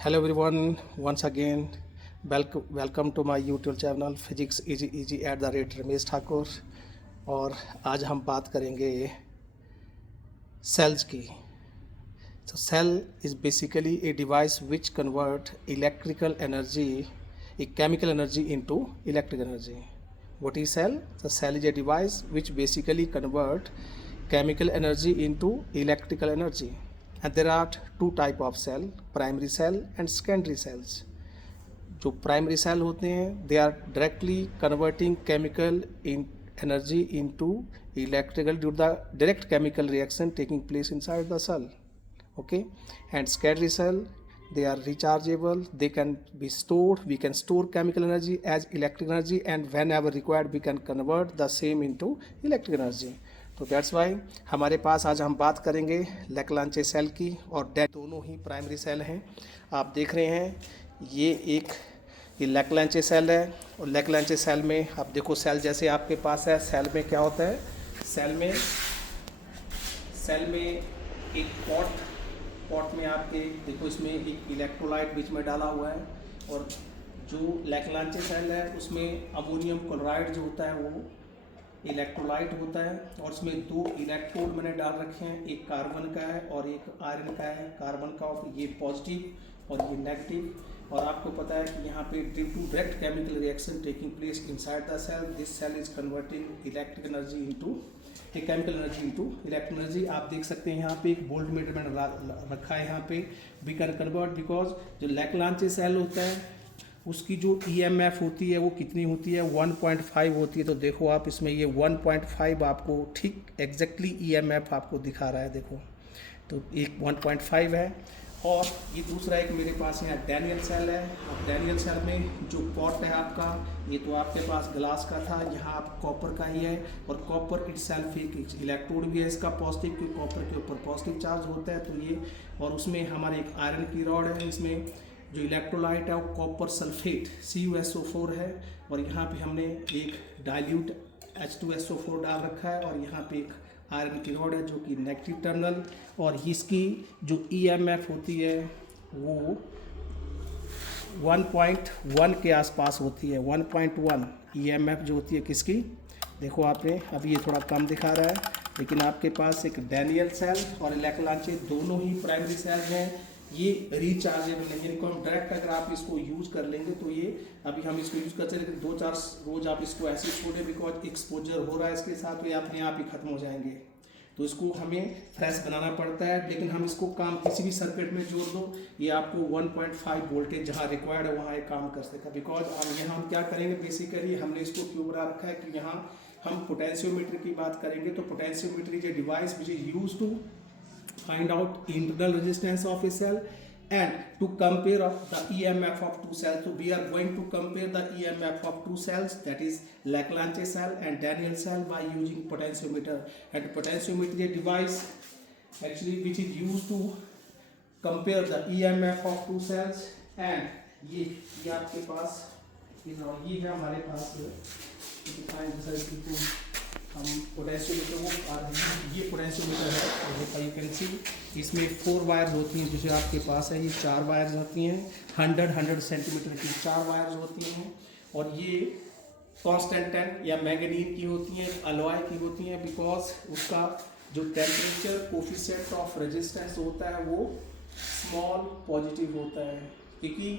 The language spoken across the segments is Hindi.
Hello everyone, once again welcome to my YouTube channel Physics Easy at the rate Ramesh Thakur. और आज हम बात करेंगे सेल्स की। So cell is basically a device which convert electrical energy, a chemical energy into electric energy. What is cell? The cell is a device which basically convert chemical energy into electrical energy. And there are two type of cell, primary cell and secondary cells. जो प्राइमरी सेल होते हैं they are directly converting chemical in energy into electrical due the direct chemical reaction taking place inside the cell. Okay, and secondary cell, they are rechargeable, they can be stored, we can store chemical energy as electric energy, and whenever required we can convert the same into electric energy. तो दैट्स वाई हमारे पास आज हम बात करेंगे लेक्लांचे सेल की और दोनों ही प्राइमरी सेल हैं. आप देख रहे हैं ये लेक्लांचे सेल है और लेक्लांचे सेल में आप देखो सेल जैसे आपके पास है. सेल में क्या होता है, सेल में एक पॉट में आपके देखो इसमें एक इलेक्ट्रोलाइट बीच में डाला हुआ है और जो लेक्लांचे सेल है उसमें अमोनियम क्लोराइड जो होता है वो इलेक्ट्रोलाइट होता है और उसमें दो इलेक्ट्रोड मैंने डाल रखे हैं, एक कार्बन का है और एक आयरन का है. कार्बन का ये पॉजिटिव और ये नेगेटिव. और आपको पता है कि यहाँ पे due to direct chemical reaction taking place inside the cell, this cell is converting electric energy into एक chemical energy into electric energy. आप देख सकते हैं यहाँ पे एक वोल्ट मीटर मैंने रखा है. यहाँ पे वी कैन कन्वर्ट बिकॉज जो लेक्लांचे सेल होता है उसकी जो ईएमएफ होती है वो कितनी होती है, 1.5 होती है. तो देखो आप इसमें ये 1.5 आपको ठीक एग्जैक्टली ईएमएफ आपको दिखा रहा है. देखो तो एक 1.5 है. और ये दूसरा एक मेरे पास यहाँ डैनियल सेल है और डैनियल सेल में जो पॉट है आपका ये तो आपके पास ग्लास का था, यहाँ आप कॉपर का ही है और कॉपर इटसेल्फ एक इलेक्ट्रोड भी है इसका पॉजिटिव, क्योंकि कॉपर के ऊपर पॉजिटिव चार्ज होता है. तो ये और उसमें हमारे एक आयरन की रॉड है, इसमें जो इलेक्ट्रोलाइट है वो कॉपर सल्फेट CuSO4 है और यहाँ पे हमने एक डाइल्यूट H2SO4 डाल रखा है और यहाँ पे एक आयरन की रॉड है जो कि नेगेटिव टर्मिनल. और इसकी जो EMF होती है वो 1.1 के आसपास होती है. 1.1 EMF जो होती है किसकी, देखो आपने अभी ये थोड़ा कम दिखा रहा है लेकिन आपके पास एक डैनियल सेल और लेक्लांचे दोनों ही प्राइमरी सेल हैं. ये रिचार्जेबल है, इनको हम डायरेक्ट अगर आप इसको यूज़ कर लेंगे तो ये अभी हम इसको यूज़ करते हैं लेकिन 2-4 रोज आप इसको ऐसे छोड़े बिकॉज एक्सपोजर हो रहा है इसके साथ, तो ये अपने आप ही खत्म हो जाएंगे. तो इसको हमें फ्रेश बनाना पड़ता है लेकिन हम इसको काम किसी भी सर्किट में जोड़ दो ये आपको 1.5 वोल्टेज जहाँ रिक्वायर्ड है वहाँ ये काम कर सकेगा. बिकॉज अब यहाँ हम क्या करेंगे, बेसिकली हमने इसको क्यों बना रखा है कि यहाँ हम पोटेंशियोमीटर की बात करेंगे. तो potentiometer is a device which is use to find out internal resistance of a cell and to compare of the EMF of two cells. So we are going to compare the EMF of two cells, that is Leclanche cell and Daniell cell, by using potentiometer. And potentiometer is a device actually which is used to compare the EMF of two cells. and ये आपके पास ये है हमारे पास हम पोटेंशियोमीटर को आ रहे हैं. ये पोटेंशियोमीटर है, यू कैन सी इसमें 4 वायर्स होती हैं. जैसे आपके पास है ये 4 वायर्स होती हैं, 100 सेंटीमीटर की 4 वायर्स होती हैं और ये कॉन्स्टेंटेंट या मैग्नीन की होती हैं, अलॉय की होती हैं. बिकॉज उसका जो टेम्परेचर कोफिशिएंट ऑफ रेजिस्टेंस होता है वो स्मॉल पॉजिटिव होता है, क्योंकि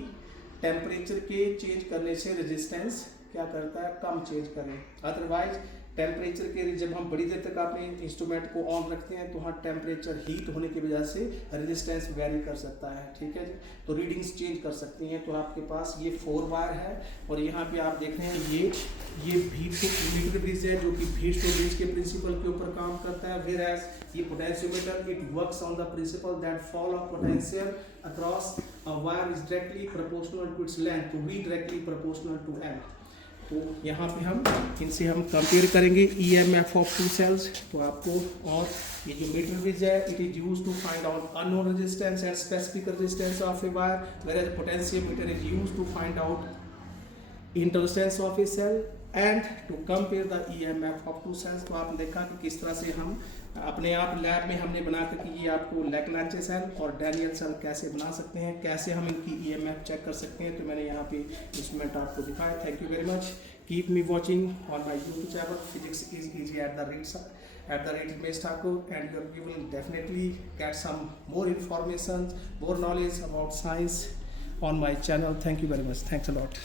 टेम्परेचर के चेंज करने से रेजिस्टेंस क्या करता है, कम चेंज करें. अदरवाइज टेम्परेचर के जब हम बड़ी देर तक अपने इंस्ट्रूमेंट को ऑन रखते हैं तो वहाँ टेम्परेचर हीट होने की वजह से रेजिस्टेंस वेरी कर सकता है. ठीक है जी, तो रीडिंग्स चेंज कर सकती हैं. तो आपके पास ये 4 वायर है और यहाँ पे आप देख रहे हैं ये मीटर ब्रिज है जो कि भीट टू ब्रिज के प्रिंसिपल के ऊपर काम करता है. वेयर एज ये potentiometer it works on the principle that fall of potential across a wire is directly proportional to its length, to be directly proportional to L. तो यहाँ पे हम इनसे हम कंपेयर करेंगे EMF ऑफ टू सेल्स. तो आपको और ये जो मीटर ब्रिज है it is use to find out unknown resistance and specific resistance of a wire, whereas potentiometer is use to find out internal resistance of a cell and to compare the EMF of two cells. तो आपने देखा कि किस तरह से हम अपने आप लैब में हमने बना कर कि ये आपको लैक्लांचे सेल और डैनियल सेल कैसे बना सकते हैं, कैसे हम इनकी EMF चेक कर सकते हैं, तो मैंने यहाँ पे इंस्ट्रूमेंट आपको दिखाया। Thank you very much. Keep me watching on my YouTube channel physics is easy eight the rate Ramesh Thakur, and you will definitely get some more information, more knowledge about science on my channel. Thank you very much. Thanks a lot.